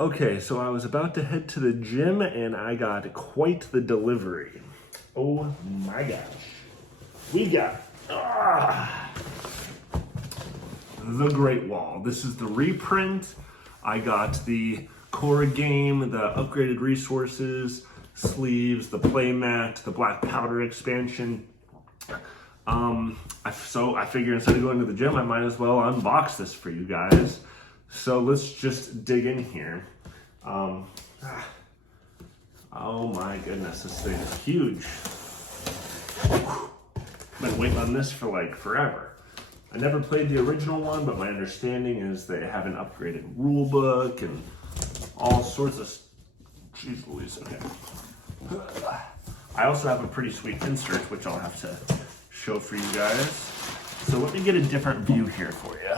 Okay, so I was about to head to the gym and I got quite the delivery. Oh my gosh. We got the Great Wall. This is the reprint. I got the core game, the upgraded resources, sleeves, the playmat, the black powder expansion. So I figured instead of going to the gym, I might as well unbox this for you guys. So let's just dig in here. Oh my goodness, this thing is huge. Been waiting on this for like forever. I never played the original one, but my understanding is they have an upgraded rule book and all sorts of, jeez Louise, okay. I also have a pretty sweet insert, which I'll have to show for you guys. So let me get a different view here for you.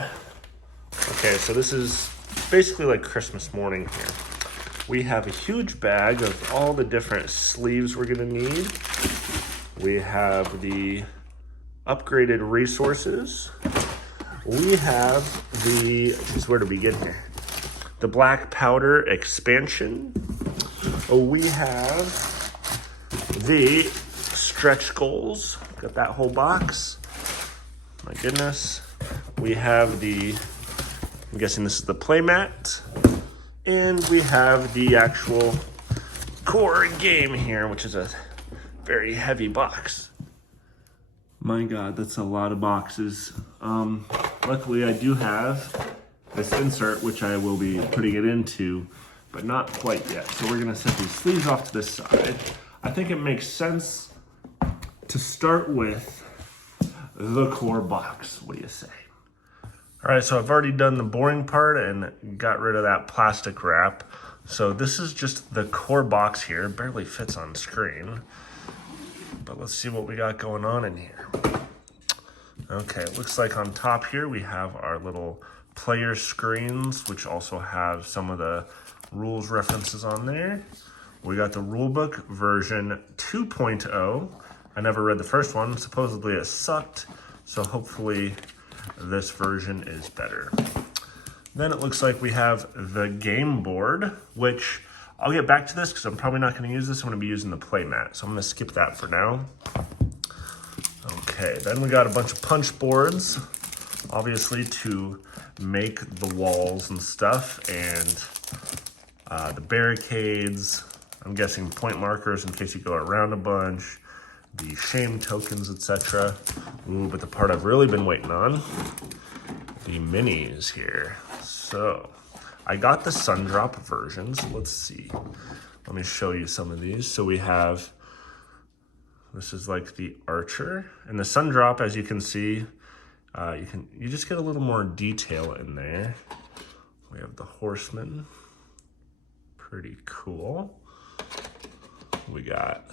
Okay, so this is basically like Christmas morning here. We have a huge bag of all the different sleeves we're gonna need. We have the upgraded resources. We have the, geez, where to begin here? The black powder expansion. We have the stretch goals. Got that whole box. My goodness. We have the, I'm guessing this is the playmat. And we have the actual core game here, which is a very heavy box. My God, that's a lot of boxes. Luckily I do have this insert, which I will be putting it into, but not quite yet. So we're gonna set these sleeves off to this side. I think it makes sense to start with the core box. What do you say? All right, so I've already done the boring part and got rid of that plastic wrap. So this is just the core box here. It barely fits on screen, but let's see what we got going on in here. Okay, it looks like on top here we have our little player screens, which also have some of the rules references on there. We got the rulebook version 2.0. I never read the first one. Supposedly it sucked, so hopefully this version is better. Then it looks like we have the game board, which I'll get back to this because I'm probably not going to use this. I'm going to be using the playmat, so I'm going to skip that for now. Okay, then we got a bunch of punch boards, obviously to make the walls and stuff, and the barricades. I'm guessing point markers in case you go around a bunch, the shame tokens, etc. Ooh, but the part I've really been waiting on, the minis here. So I got the Sundrop versions. Let's see. Let me show you some of these. So we have, this is like the Archer. And the Sundrop, as you can see, you just get a little more detail in there. We have the Horseman. Pretty cool. We got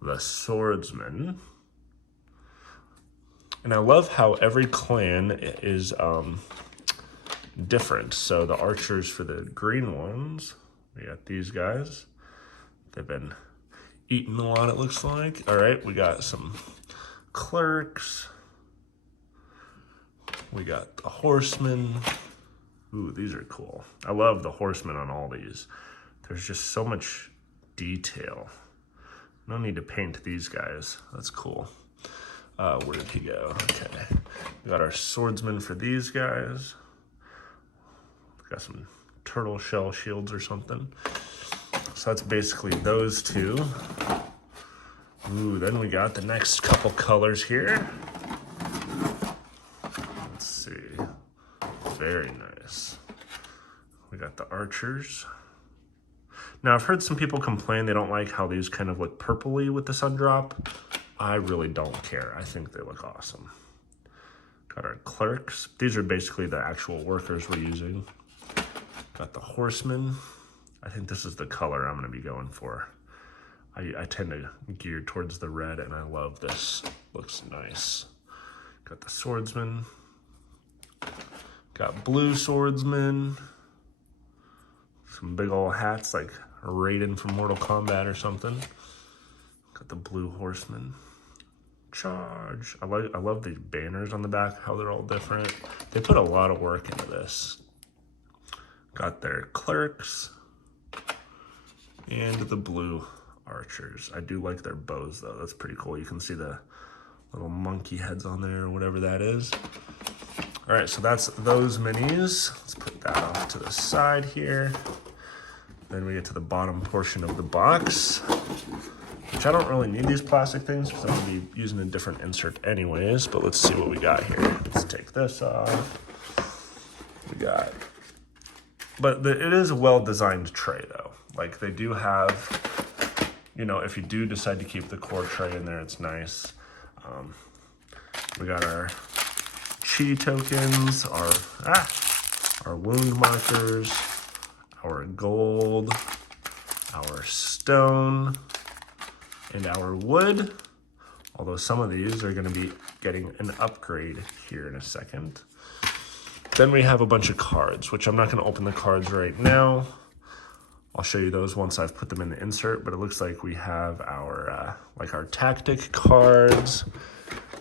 the Swordsman. And I love how every clan is different. So the archers for the green ones, we got these guys. They've been eating a lot, it looks like. All right, we got some clerks. We got the horsemen. Ooh, these are cool. I love the horsemen on all these. There's just so much detail. No need to paint these guys. That's cool. Where did he go? Okay. We got our swordsman for these guys. Got some turtle shell shields or something. So that's basically those two. Ooh, then we got the next couple colors here. Let's see. Very nice. We got the archers. Now, I've heard some people complain they don't like how these kind of look purpley with the Sundrop. I really don't care. I think they look awesome. Got our clerks. These are basically the actual workers we're using. Got the horsemen. I think this is the color I'm going to be going for. I tend to gear towards the red, and I love this. Looks nice. Got the swordsman. Got blue swordsman. Some big old hats like Raiden from Mortal Kombat or something. Got the blue horseman. Charge. I love these banners on the back, how they're all different. They put a lot of work into this. got their clerks and the blue archers. I do like their bows though. That's pretty cool. You can see the little monkey heads on there or whatever that is. All right, so that's those minis. Let's put that off to the side here. Then we get to the bottom portion of the box, which I don't really need these plastic things because I'm gonna be using a different insert anyways, but let's see what we got here. Let's take this off. We got, but it is a well-designed tray though. Like they do have, you know, if you do decide to keep the core tray in there, it's nice. We got our chi tokens, our wound markers, our gold, our stone, and our wood. Although some of these are going to be getting an upgrade here in a second. Then we have a bunch of cards, which I'm not going to open the cards right now. I'll show you those once I've put them in the insert, but it looks like we have our like our tactic cards.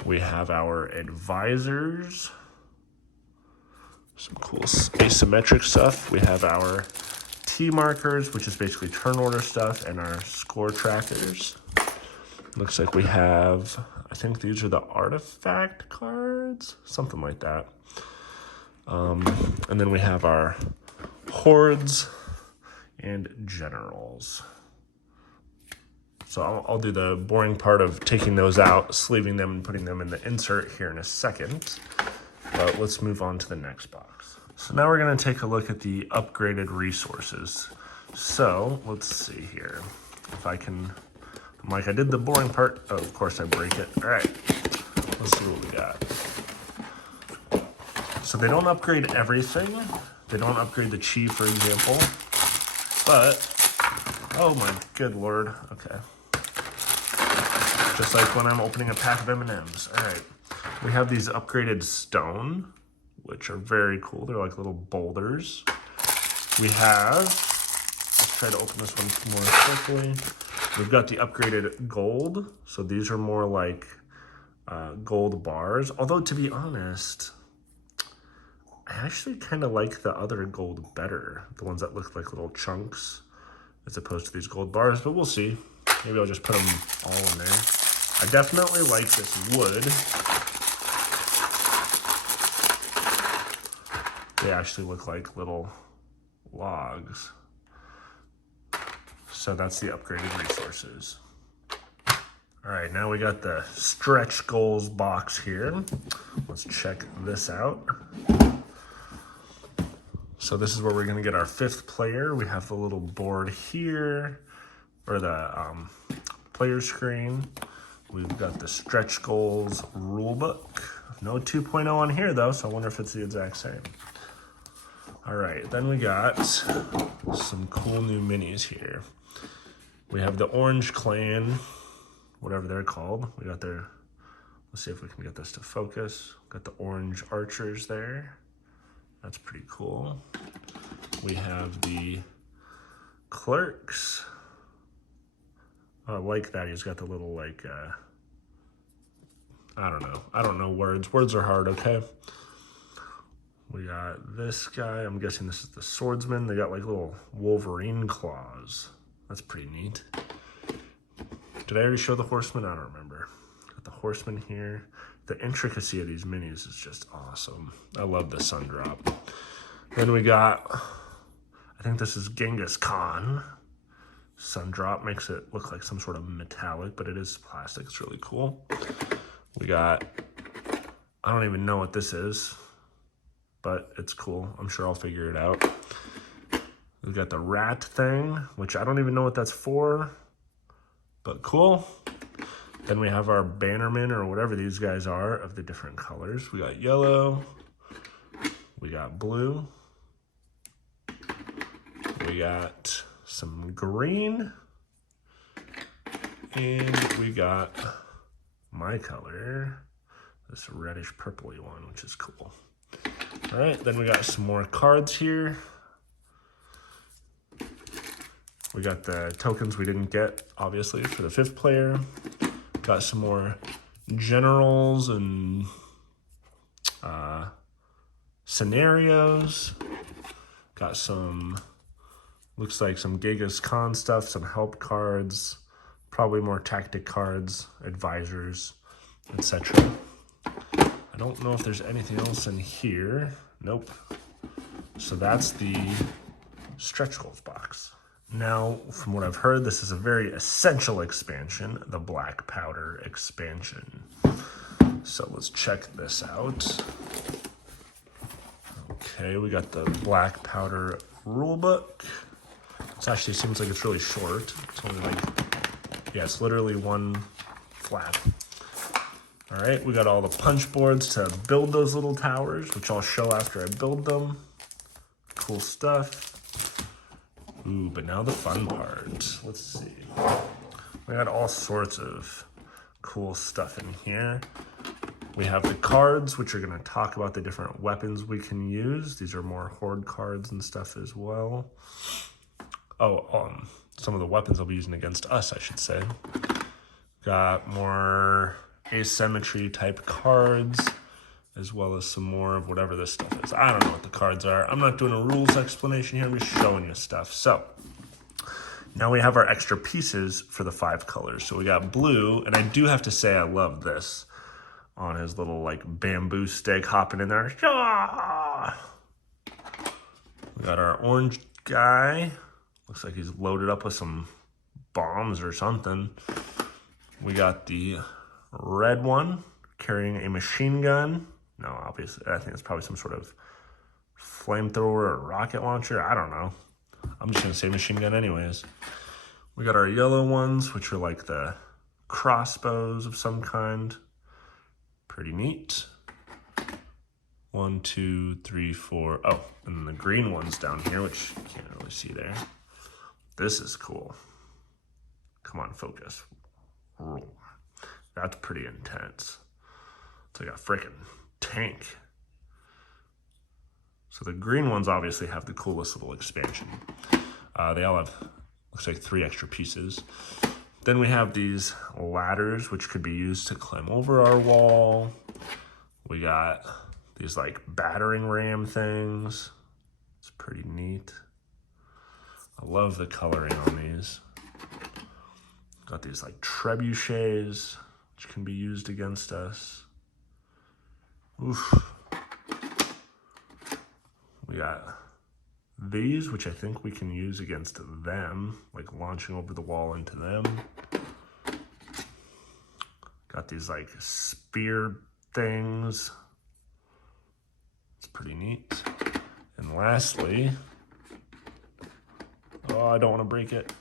We have our advisors. Some cool asymmetric stuff. We have our T markers, which is basically turn order stuff, and our score trackers. Looks like we have, I think these are the artifact cards, something like that. And then we have our hordes and generals. So I'll do the boring part of taking those out, sleeving them, and putting them in the insert here in a second. But let's move on to the next box. So now we're gonna take a look at the upgraded resources. So let's see here. If I can, Mike, I did the boring part. Oh, of course I break it. All right, let's see what we got. So they don't upgrade everything. They don't upgrade the chi, for example. But, oh my good Lord, okay. Just like when I'm opening a pack of M&Ms. All right, we have these upgraded stone, which are very cool. They're like little boulders. We have, let's try to open this one more quickly. We've got the upgraded gold. So these are more like gold bars. Although to be honest, I actually kind of like the other gold better. The ones that look like little chunks as opposed to these gold bars, but we'll see. Maybe I'll just put them all in there. I definitely like this wood. They actually look like little logs. So that's the upgraded resources. All right, now we got the stretch goals box here. Let's check this out. So this is where we're gonna get our 5th player. We have the little board here, or the player screen. We've got the stretch goals rulebook. No 2.0 on here though, so I wonder if it's the exact same. All right, then we got some cool new minis here. We have the Orange Clan, whatever they're called. We got their, let's see if we can get this to focus. Got the orange archers there. That's pretty cool. We have the clerks. I like that. He's got the little like, I don't know words. Words are hard, okay? We got this guy. I'm guessing this is the swordsman. They got like little Wolverine claws. That's pretty neat. Did I already show the horseman? I don't remember. Got the horseman here. The intricacy of these minis is just awesome. I love the sun drop. Then we got, I think this is Genghis Khan. Sun drop makes it look like some sort of metallic, but it is plastic. It's really cool. We got, I don't even know what this is, but it's cool. I'm sure I'll figure it out. We've got the rat thing, which I don't even know what that's for, but cool. Then we have our bannermen, or whatever these guys are, of the different colors. We got yellow, we got blue, we got some green, and we got my color, this reddish purpley one, which is cool. All right, then we got some more cards here. We got the tokens we didn't get, obviously, for the 5th player. Got some more generals and Got some, looks like some Genghis Khan stuff, some help cards, probably more tactic cards, advisors, etc. I don't know if there's anything else in here. Nope. So that's the stretch goals box. Now, from what I've heard, this is a very essential expansion, the Black Powder expansion. So let's check this out. Okay, we got the Black Powder rulebook. It actually seems like it's really short. It's only like, yeah, it's literally one flap. All right, we got all the punch boards to build those little towers, which I'll show after I build them. Cool stuff. Ooh, but now the fun part. Let's see. We got all sorts of cool stuff in here. We have the cards, which are going to talk about the different weapons we can use. These are more horde cards and stuff as well. Oh, some of the weapons I'll be using against us, I should say. Got more asymmetry type cards, as well as some more of whatever this stuff is. I don't know what the cards are. I'm not doing a rules explanation here. I'm just showing you stuff. So now we have our extra pieces for the 5 colors. So we got blue, and I do have to say I love this on his little like bamboo stick hopping in there. We got our orange guy. Looks like he's loaded up with some bombs or something. We got the red one carrying a machine gun. No, obviously, I think it's probably some sort of flamethrower or rocket launcher. I don't know. I'm just gonna say machine gun anyways. We got our yellow ones, which are like the crossbows of some kind. Pretty neat. 1, 2, 3, 4. Oh, and then the green ones down here, which you can't really see there. This is cool. Come on, focus. That's pretty intense. It's like a freaking tank. So the green ones obviously have the coolest little expansion. They all have, looks like 3 extra pieces. Then we have these ladders, which could be used to climb over our wall. We got these like battering ram things. It's pretty neat. I love the coloring on these. Got these like trebuchets, which can be used against us. Oof. We got these, which I think we can use against them, like launching over the wall into them. Got these like spear things. It's pretty neat. And lastly, oh, I don't want to break it.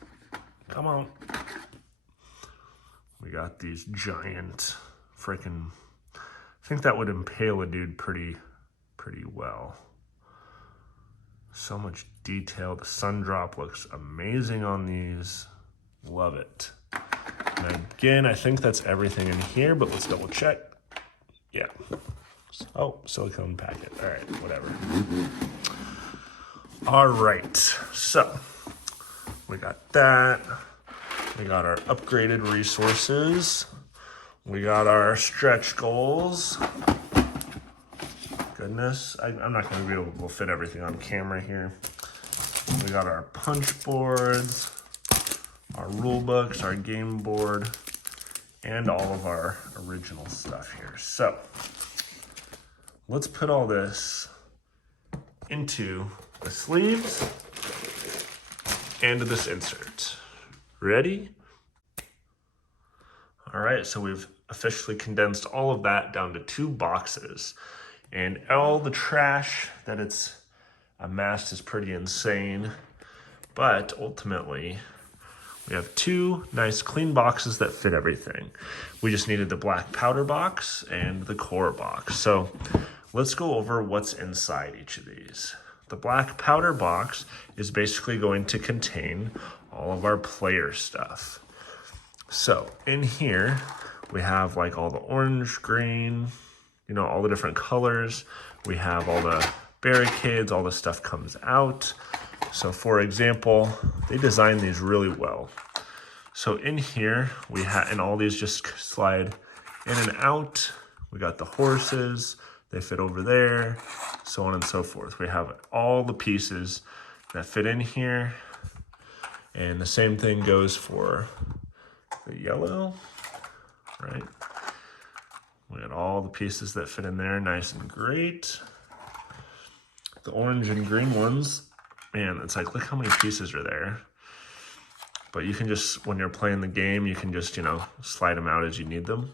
Come on. We got these giant freaking, I think that would impale a dude pretty well. So much detail. The sun drop looks amazing on these. Love it. And again, I think that's everything in here, but let's double check. Yeah. Oh, silicone packet. All right, whatever. All right, so we got that. We got our upgraded resources. We got our stretch goals. Goodness, I'm not going to be able to fit everything on camera here. We got our punch boards, our rule books, our game board, and all of our original stuff here. So let's put all this into the sleeves and this insert. Ready? All right, so we've officially condensed all of that down to 2 boxes. And all the trash that it's amassed is pretty insane. But ultimately, we have 2 nice clean boxes that fit everything. We just needed the black powder box and the core box. So let's go over what's inside each of these. The black powder box is basically going to contain all of our player stuff. So in here, we have like all the orange, green, you know, all the different colors. We have all the barricades, all the stuff comes out. So for example, they designed these really well. So in here, we have, and all these just slide in and out. We got the horses, they fit over there, so on and so forth. We have all the pieces that fit in here. And the same thing goes for the yellow, right? We got all the pieces that fit in there, nice and great. The orange and green ones, man, it's like, look how many pieces are there. But you can just, when you're playing the game, you can just, you know, slide them out as you need them.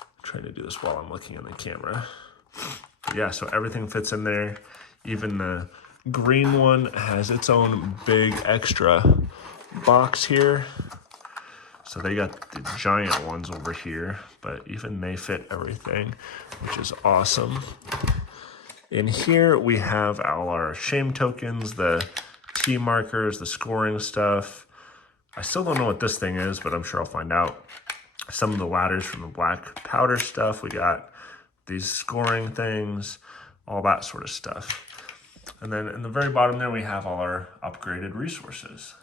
I'm trying to do this while I'm looking in the camera. But yeah, so everything fits in there. Even the green one has its own big extra box here. So they got the giant ones over here, but even they fit everything, which is awesome. In here, we have all our shame tokens, the T markers, the scoring stuff. I still don't know what this thing is, but I'm sure I'll find out. Some of the ladders from the black powder stuff. We got these scoring things, all that sort of stuff. And then in the very bottom there, we have all our upgraded resources.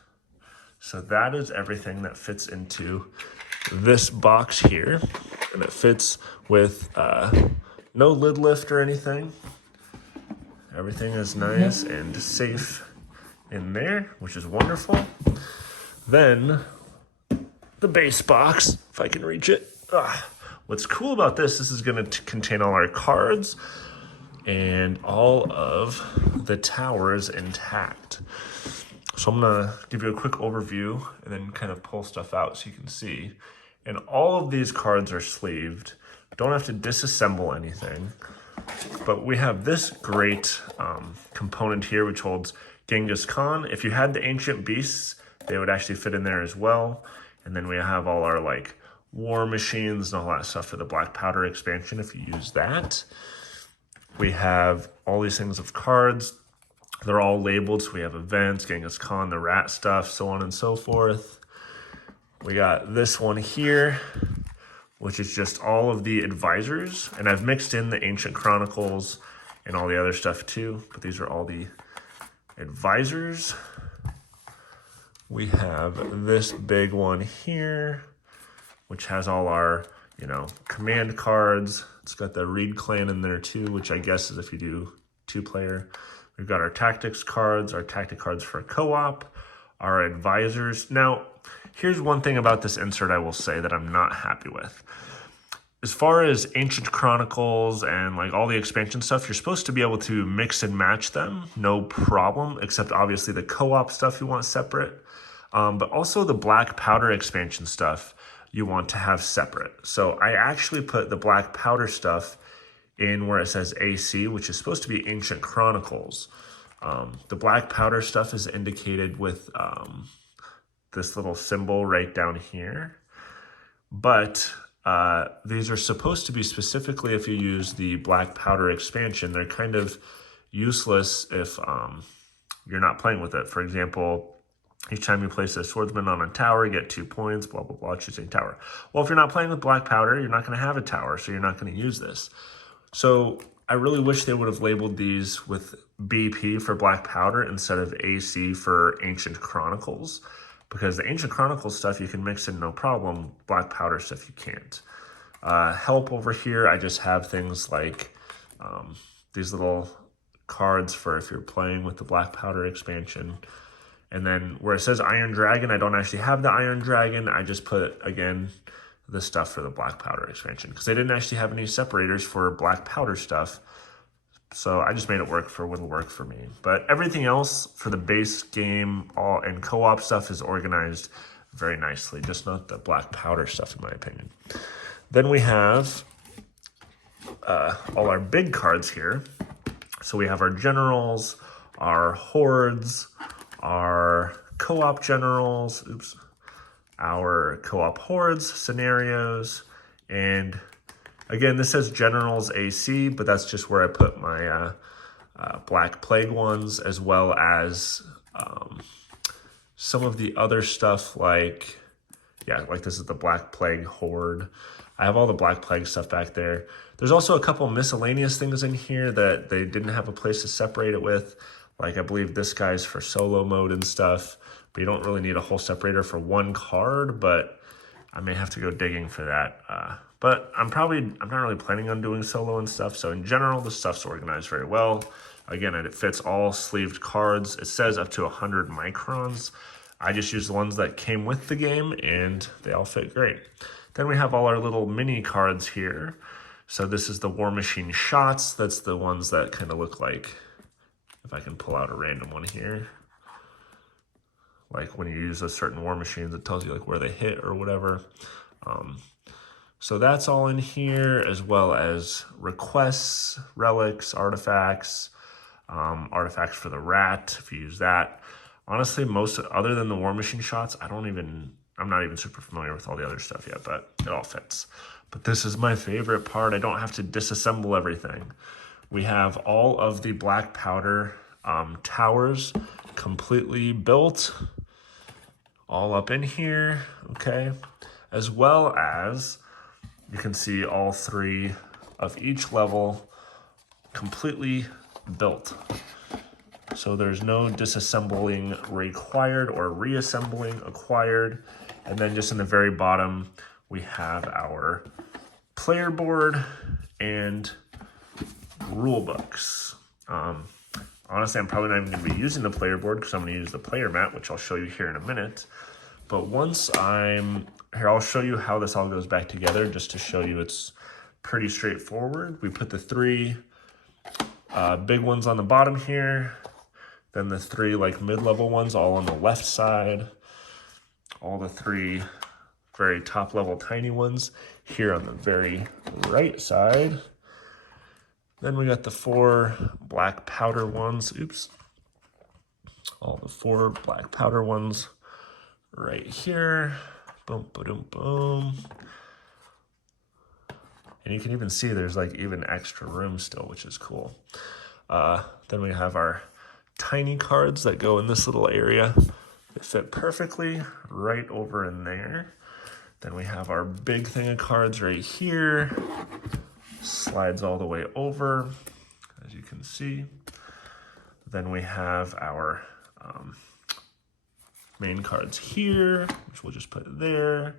So that is everything that fits into this box here. And it fits with no lid lift or anything. Everything is nice and safe in there, which is wonderful. Then the base box, if I can reach it. What's cool about this is going to contain all our cards and all of the towers intact. So I'm gonna give you a quick overview and then kind of pull stuff out so you can see. And all of these cards are sleeved. Don't have to disassemble anything. But we have this great component here, which holds Genghis Khan. If you had the ancient beasts, they would actually fit in there as well. And then we have all our like war machines and all that stuff for the black powder expansion if you use that. We have all these things of cards. They're all labeled, so we have events, Genghis Khan, the rat stuff, so on and so forth. We got this one here, which is just all of the advisors. And I've mixed in the Ancient Chronicles and all the other stuff too, but these are all the advisors. We have this big one here, which has all our, you know, command cards. It's got the Reed clan in there too, which I guess is if you do 2-player. We've got our tactics cards, our tactic cards for co-op, our advisors. Now, here's one thing about this insert I will say that I'm not happy with. As far as Ancient Chronicles and like all the expansion stuff, you're supposed to be able to mix and match them, no problem, except obviously the co-op stuff you want separate. But also the black powder expansion stuff you want to have separate. So I actually put the black powder stuff in where it says AC, which is supposed to be Ancient Chronicles. The black powder stuff is indicated with this little symbol right down here. But these are supposed to be specifically if you use the black powder expansion. They're kind of useless if you're not playing with it. For example, each time you place a swordsman on a tower, you get 2 points, blah, blah, blah, choosing tower. Well, if you're not playing with black powder, you're not going to have a tower, so you're not going to use this. So I really wish they would have labeled these with BP for black powder instead of AC for Ancient Chronicles, because the Ancient Chronicles stuff you can mix in no problem, black powder stuff you can't. Help over here, I just have things like these little cards for if you're playing with the black powder expansion. And then where it says Iron Dragon, I don't actually have the Iron Dragon. I just put, again, the stuff for the black powder expansion because they didn't actually have any separators for black powder stuff. So I just made it work for what'll work for me. But everything else for the base game and co-op stuff is organized very nicely, just not the black powder stuff in my opinion. Then we have all our big cards here. So we have our generals, our hordes, our co-op generals, our co-op hordes, scenarios, and again, this says generals AC, but that's just where I put my Black Plague ones, as well as some of the other stuff like this is the Black Plague horde. I have all the Black Plague stuff back there. There's also a couple miscellaneous things in here that they didn't have a place to separate it with. Like I believe this guy's for solo mode and stuff, but you don't really need a whole separator for one card, but I may have to go digging for that. But I'm not really planning on doing solo and stuff. So in general, the stuff's organized very well. Again, it fits all sleeved cards. It says up to 100 microns. I just used the ones that came with the game and they all fit great. Then we have all our little mini cards here. So this is the War Machine shots. That's the ones that kind of look like, if I can pull out a random one here. Like when you use a certain war machines, it tells you like where they hit or whatever. So that's all in here, as well as requests, relics, artifacts, artifacts for the rat, if you use that. Honestly, most other than the war machine shots, I'm not even super familiar with all the other stuff yet, but it all fits. But this is my favorite part. I don't have to disassemble everything. We have all of the black powder towers completely built, all up in here, okay? As well as you can see all 3 of each level completely built. So there's no disassembling required or reassembling acquired. And then just in the very bottom, we have our player board and rule books. Honestly, I'm probably not even gonna be using the player board because I'm gonna use the player mat, which I'll show you here in a minute. But once I'll show you how this all goes back together, just to show you it's pretty straightforward. We put the 3 big ones on the bottom here, then the 3 like mid-level ones all on the left side, all the 3 very top level tiny ones here on the very right side. Then we got the 4 black powder ones, all the 4 black powder ones right here. Boom, boom, boom. And you can even see there's like even extra room still, which is cool. Then we have our tiny cards that go in this little area. They fit perfectly right over in there. Then we have our big thing of cards right here. Slides all the way over, as you can see. Then we have our main cards here, which we'll just put there.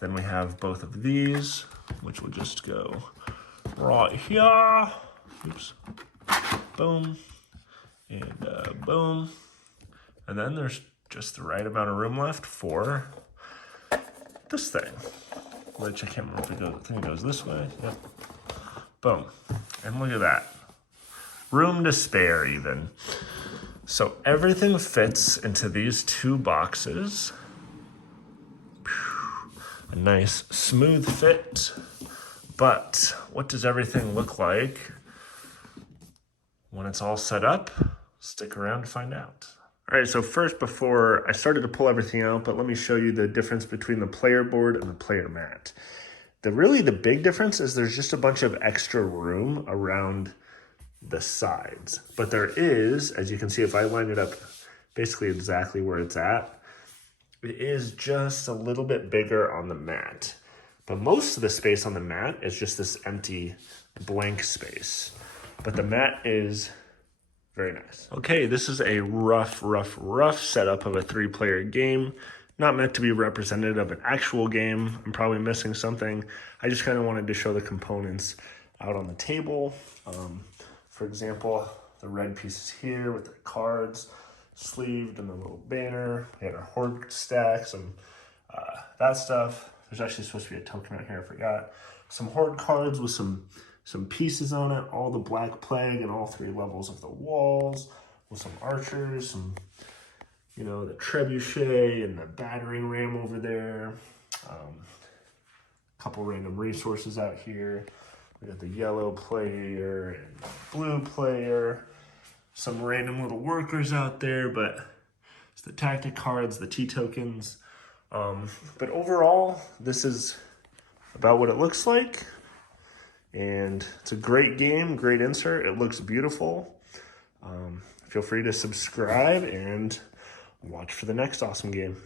Then we have both of these, which will just go right here. Boom. And boom. And then there's just the right amount of room left for this thing, which I can't remember if it goes, I think it goes this way. Yep. Boom. And look at that. Room to spare even. So everything fits into these 2 boxes. A nice smooth fit. But what does everything look like when it's all set up? Stick around to find out. All right, so first, before I started to pull everything out, but let me show you the difference between the player board and the player mat. The big difference is there's just a bunch of extra room around the sides. But there is, as you can see, if I line it up basically exactly where it's at, it is just a little bit bigger on the mat. But most of the space on the mat is just this empty blank space. But the mat is very nice. Okay, this is a rough setup of a 3-player game. Not meant to be representative of an actual game. I'm probably missing something. I just kind of wanted to show the components out on the table. For example, the red pieces here with the cards sleeved and the little banner. We had our horde stack, some that stuff. There's actually supposed to be a token out here, I forgot. Some horde cards with some pieces on it, all the Black Plague and all 3 levels of the walls, with some archers, some, you know, the trebuchet and the battering ram over there. A couple random resources out here. We got the yellow player and the blue player. Some random little workers out there, but it's the tactic cards, the T tokens. But overall, this is about what it looks like. And it's a great game, great insert. It looks beautiful. Feel free to subscribe and watch for the next awesome game.